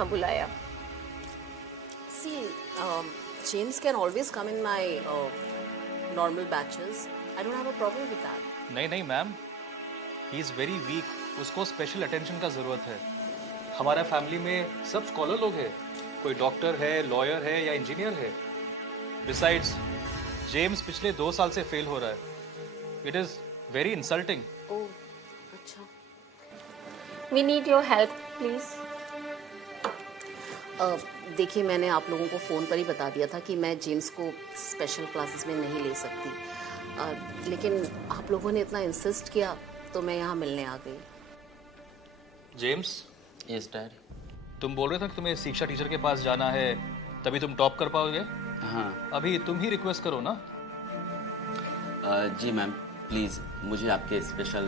यहाँ बुलाया? See, James can always come in my normal batches. I don't have a problem with that. नहीं नहीं ma'am, he is very weak, उसको special attention का ज़रूरत है। हमारा फैमिली में सब स्कॉलर लोग हैं, कोई डॉक्टर है, लॉयर है या इंजीनियर है। बिसाइड्स जेम्स पिछले 2 साल से फेल हो रहा है। It is very insulting. Oh, अच्छा। We need your help, please. देखिए, मैंने आप लोगों को फ़ोन पर ही बता दिया था कि मैं जेम्स को स्पेशल क्लासेस में नहीं ले सकती, लेकिन आप लोगों ने इतना इंसिस्ट किया तो मैं यहाँ मिलने आ गई। James, yes dad. तुम बोल रहे थे कि तुम्हें शिक्षा टीचर के पास जाना है, तभी तुम टॉप कर पाओगे। हाँ अभी तुम ही रिक्वेस्ट करो ना। जी मैम, प्लीज़ मुझे आपके स्पेशल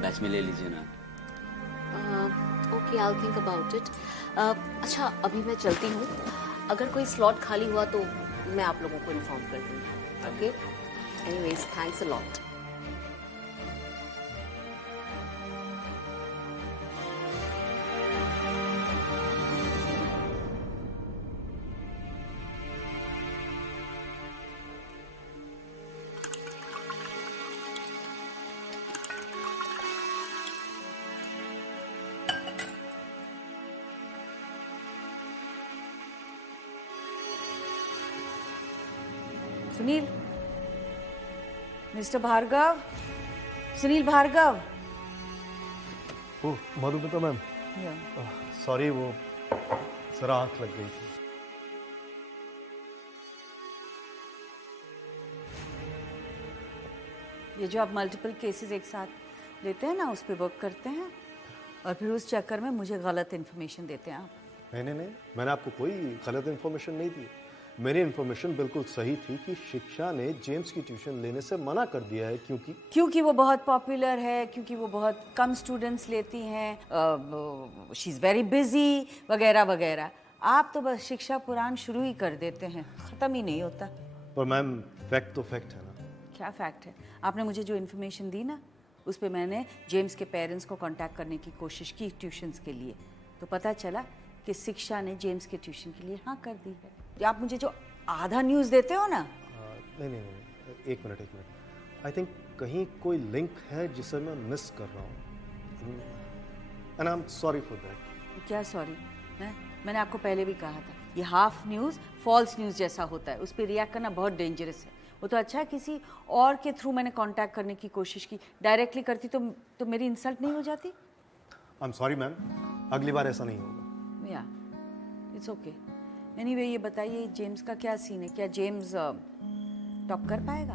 बैच में ले लीजिए ना। Okay, I think about it. अच्छा, अभी मैं चलती हूँ। अगर कोई स्लॉट खाली हुआ तो मैं आप लोगों को इन्फॉर्म कर दूँगी। Okay, anyways, thanks a lot. Sunil, mister Bhargav, Sunil Bhargav. Oh Madhumita ma'am, sorry वो जरा आंख लग गई थी। ये जो आप मल्टीपल केसेस एक साथ लेते हैं ना, उस पर वर्क करते हैं और फिर उस चक्कर में मुझे गलत इन्फॉर्मेशन देते हैं आप। नहीं, मैंने आपको कोई गलत इन्फॉर्मेशन नहीं दी। मेरी इन्फॉर्मेशन बिल्कुल सही थी कि शिक्षा ने जेम्स की ट्यूशन लेने से मना कर दिया है क्योंकि वो बहुत पॉपुलर है, क्योंकि वो बहुत कम स्टूडेंट्स लेती हैं, शी इज़ वेरी बिजी वगैरह वगैरह। आप तो बस शिक्षा पुराण शुरू ही कर देते हैं, ख़त्म ही नहीं होता। पर मैम फैक्ट तो फैक्ट है ना। क्या फैक्ट है? आपने मुझे जो इन्फॉर्मेशन दी ना, उस पर मैंने जेम्स के पेरेंट्स को कांटेक्ट करने की कोशिश की ट्यूशन्स के लिए, तो पता चला कि शिक्षा ने जेम्स के ट्यूशन के लिए हाँ कर दी है। आप मुझे जो आधा न्यूज़ देते हो ना। नहीं, एक मिनट। आई थिंक कहीं कोई लिंक है जिसे मैं मिस कर रहा हूँ, and I am sorry for that. क्या सॉरी? मैंने आपको पहले भी कहा था, ये हाफ न्यूज़ फॉल्स न्यूज़ जैसा होता है, उस पर रिएक्ट करना बहुत डेंजरस है। वो तो अच्छा, किसी और के थ्रू मैंने कांटेक्ट करने की कोशिश की, डायरेक्टली करती तो मेरी इंसल्ट नहीं हो जाती? आई एम सॉरी मैम, अगली बार ऐसा नहीं होगा। या इट्स ओके। एनीवे, ये बताइए जेम्स का क्या सीन है? क्या जेम्स टॉप कर पाएगा?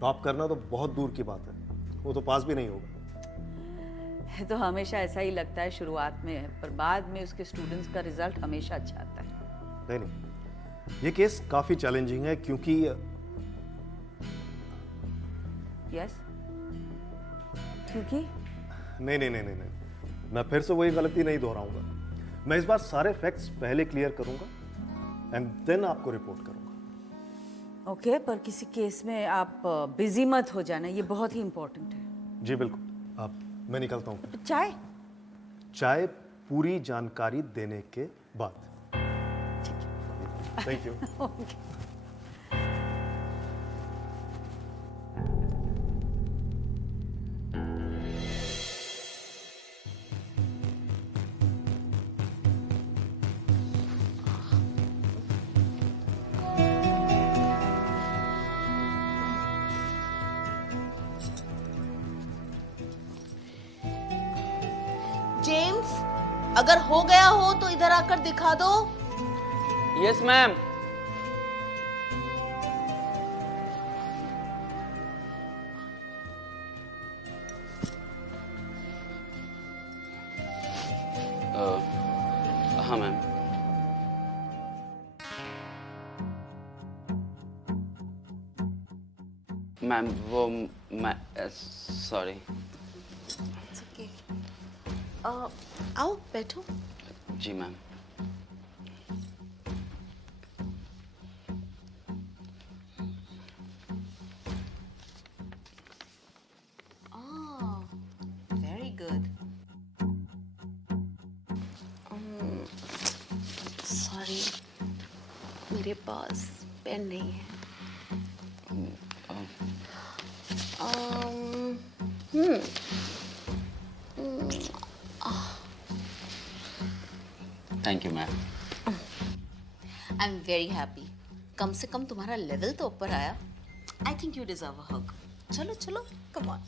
टॉप करना तो बहुत दूर की बात है, वो तो पास भी नहीं होगा। तो हमेशा ऐसा ही लगता है शुरुआत में, पर बाद में उसके स्टूडेंट्स का रिजल्ट हमेशा अच्छा आता है। नहीं, ये केस काफी चैलेंजिंग है क्योंकि यस, क्योंकि नहीं, मैं फिर से वही गलती नहीं दोहराऊंगा। मैं इस बार सारे फैक्ट्स पहले क्लियर करूंगा एंड देन आपको रिपोर्ट करूंगा। ओके, पर किसी केस में आप बिजी मत हो जाना, ये बहुत ही इंपॉर्टेंट है। जी बिल्कुल। अब मैं निकलता हूँ। चाय पूरी जानकारी देने के बाद। Thank you. जेम्स, अगर हो गया हो तो इधर आकर दिखा दो। Yes ma'am. हाँ मैम। मैम वो सॉरी। ओके, आओ बैठो। जी मैम। Very good. सॉरी, मेरे पास पेन नहीं है। Thank you ma'am. I am very happy. कम से कम तुम्हारा लेवल तो ऊपर आया। I think you deserve a hug. चलो चलो, कम ऑन।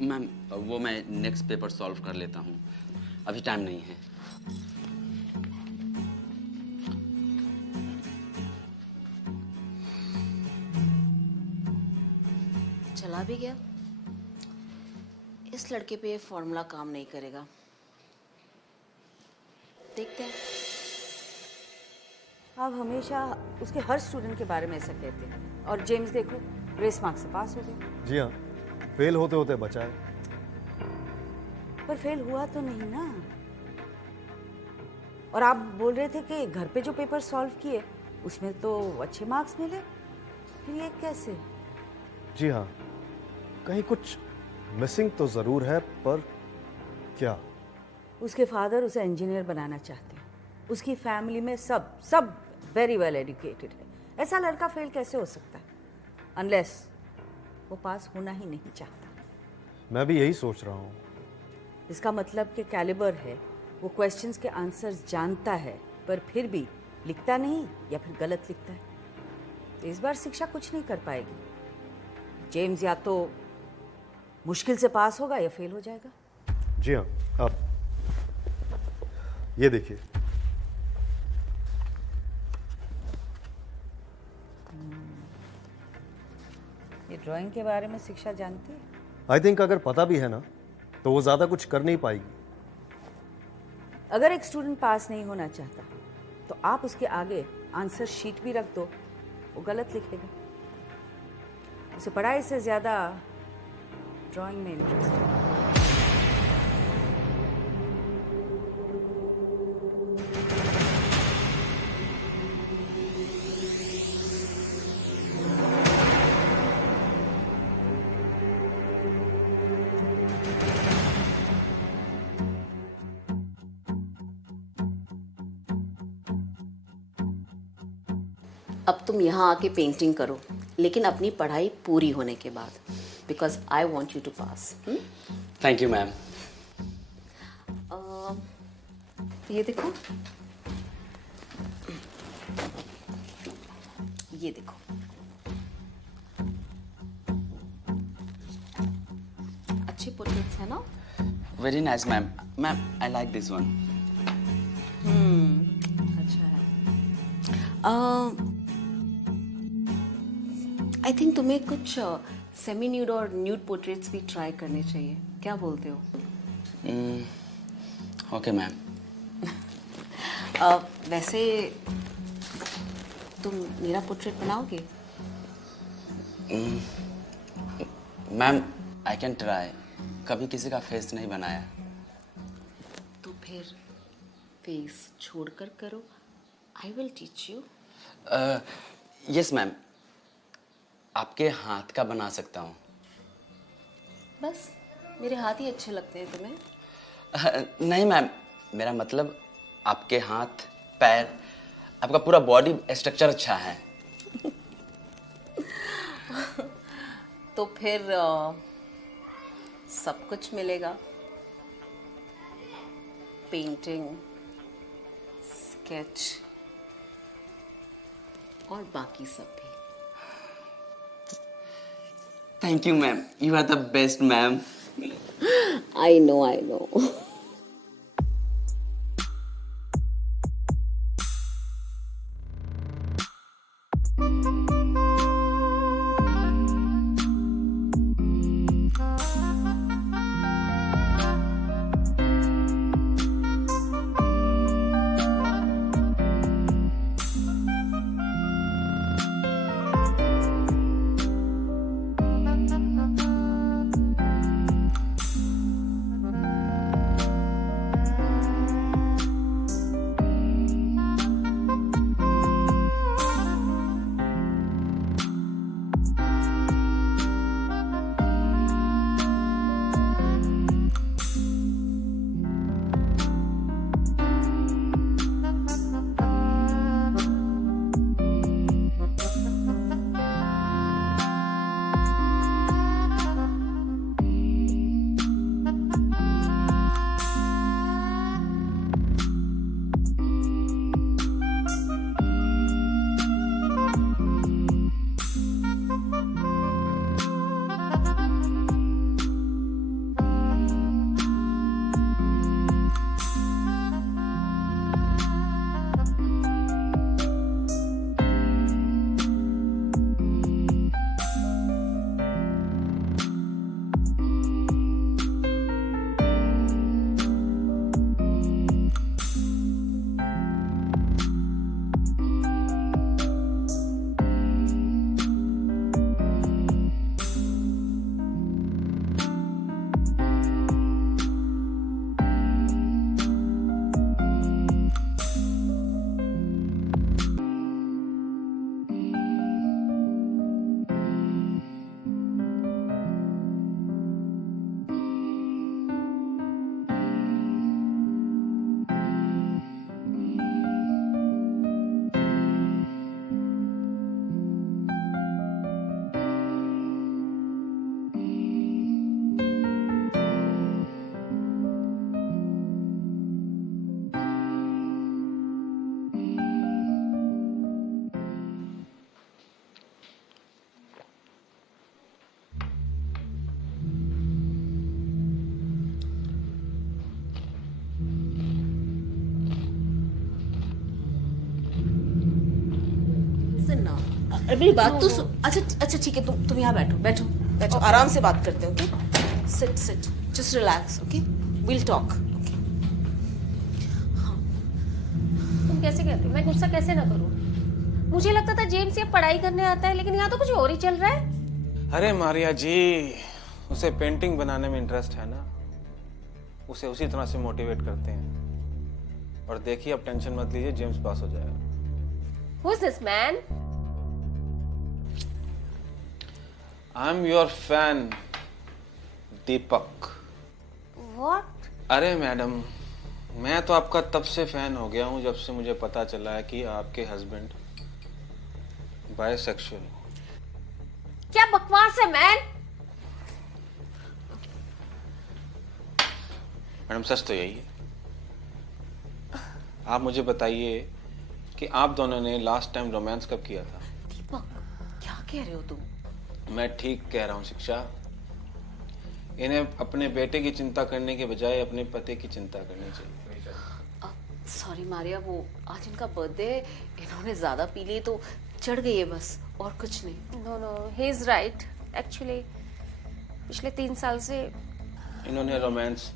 मैम वो मैं नेक्स्ट पेपर सॉल्व कर लेता हूँ, अभी टाइम नहीं है। चला भी गया। इस लड़के पे ये फॉर्मूला काम नहीं करेगा। देखते हैं। आप हमेशा उसके हर स्टूडेंट के बारे में ऐसा कहते हैं, और जेम्स देखो ग्रेस मार्क्स से पास हो गया। जी हाँ, फेल होते होते बचा है। पर फेल हुआ तो नहीं ना। और आप बोल रहे थे कि घर पे जो पेपर सॉल्व किए उसमें तो अच्छे मार्क्स मिले, फिर ये कैसे? जी हाँ, कहीं कुछ मिसिंग तो ज़रूर है, पर क्या? उसके फादर उसे इंजीनियर बनाना चाहते हैं। उसकी फैमिली में सब वेरी वेल एजुकेटेड है। ऐसा लड़का फेल कैसे हो सकता है, अनलेस वो पास होना ही नहीं चाहता। मैं भी यही सोच रहा हूँ। इसका मतलब कि कैलिबर है, वो क्वेश्चंस के आंसर्स जानता है, पर फिर भी लिखता नहीं या फिर गलत लिखता है। तो इस बार शिक्षा कुछ नहीं कर पाएगी। जेम्स या तो मुश्किल से पास होगा या फेल हो जाएगा। जी हाँ, आप ये देखिए। ये ड्राइंग के बारे में शिक्षा जानती है? आई थिंक अगर पता भी है ना, तो वो ज़्यादा कुछ कर नहीं पाएगी। अगर एक स्टूडेंट पास नहीं होना चाहता तो आप उसके आगे आंसर शीट भी रख दो, वो गलत लिखेगा। उसे पढ़ाई से ज़्यादा ड्राइंग में इंटरेस्ट है। अब तुम यहाँ आके पेंटिंग करो, लेकिन अपनी पढ़ाई पूरी होने के बाद, because I want you to pass. Thank you ma'am. ये देखो, ये देखो, अच्छी पोर्ट्रेट्स है ना? Very nice ma'am. Ma'am I like this one. अच्छा है। आई थिंक तुम्हें कुछ सेमी न्यूड और न्यूड पोर्ट्रेट्स भी ट्राई करने चाहिए। क्या बोलते हो? Okay ma'am. वैसे तुम मेरा पोर्ट्रेट बनाओगे? मैम आई कैन ट्राई, कभी किसी का फेस नहीं बनाया। तो फिर फेस छोड़कर करो। I will teach you. Yes ma'am, आपके हाथ का बना सकता हूँ। बस मेरे हाथ ही अच्छे लगते हैं तुम्हें? नहीं मैम, मेरा मतलब आपके हाथ, पैर, आपका पूरा बॉडी स्ट्रक्चर अच्छा है। तो फिर सब कुछ मिलेगा। पेंटिंग, स्केच और बाकी सब भी। Thank you ma'am, you are the best ma'am. I know, I know. अरे मेरी बात तो सुन। अच्छा अच्छा ठीक है, तुम यहाँ बैठो बैठो बैठो, आराम से बात करते हैं, okay? Sit sit, just relax, okay? Will talk, okay? तुम कैसे कहते हो? मैं गुस्सा कैसे ना करूं? मुझे लगता था जेम्स ये पढ़ाई करने आता है, लेकिन यहाँ तो कुछ और ही चल रहा है। अरे मारिया जी, उसे पेंटिंग बनाने में इंटरेस्ट है ना, उसे उसी तरह से मोटिवेट करते हैं। और देखिए, अब टेंशन मत लीजिए, जेम्स पास हो जाएगा। Who is this man? I am your fan Deepak. What? अरे मैडम, मैं तो आपका तब से फैन हो गया हूँ जब से मुझे पता चला है कि आपके हस्बैंड बायसेक्सुअल। क्या बकवास है मैन? मैडम सच तो यही है। आप मुझे बताइए कि आप दोनों ने लास्ट टाइम रोमांस कब किया था? दीपक, क्या कह रहे हो तुम? मैं ठीक कह रहा हूँ शिक्षा। इन्हें अपने बेटे की चिंता करने के बजाय अपने पति की चिंता करनी चाहिए। सॉरी मारिया, वो आज इनका बर्थडे, इन्होंने ज्यादा पी ली तो चढ़ गई है बस, और कुछ नहीं। No, no, he is right. Actually, पिछले 3 साल से इन्होंने रोमांस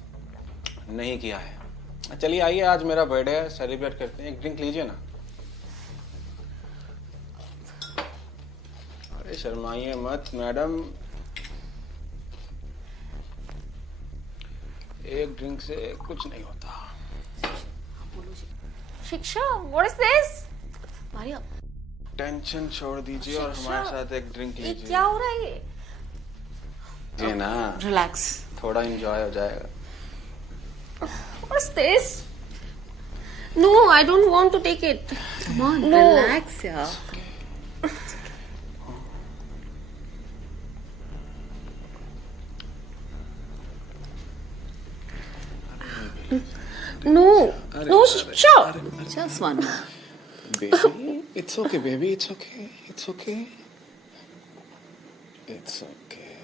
नहीं किया है। चलिए आइए, आज मेरा बर्थडे है, सेलिब्रेट करते हैं। एक ड्रिंक लीजिए ना। अरे शर्माइए मत मैडम, एक ड्रिंक से कुछ नहीं होता। शिक्षा, what is this? Maria, tension छोड़ दीजिए और हमारे साथ एक ड्रिंक ये लीजिए। क्या हो रहा है ये? जी ना, रिलैक्स। थोड़ा एंजॉय हो जाएगा। What's this? No, I don't want to take it. Come on, No. relax यार। No, no, शिक्षा। Just one more. Baby, it's okay, baby. It's okay. It's okay. It's okay.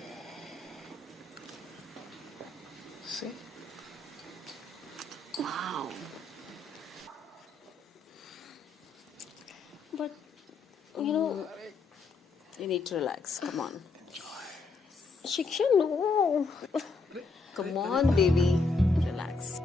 See? Wow. But, you know, You need to relax. Come on. शिक्षा, no. Come on, baby. Relax.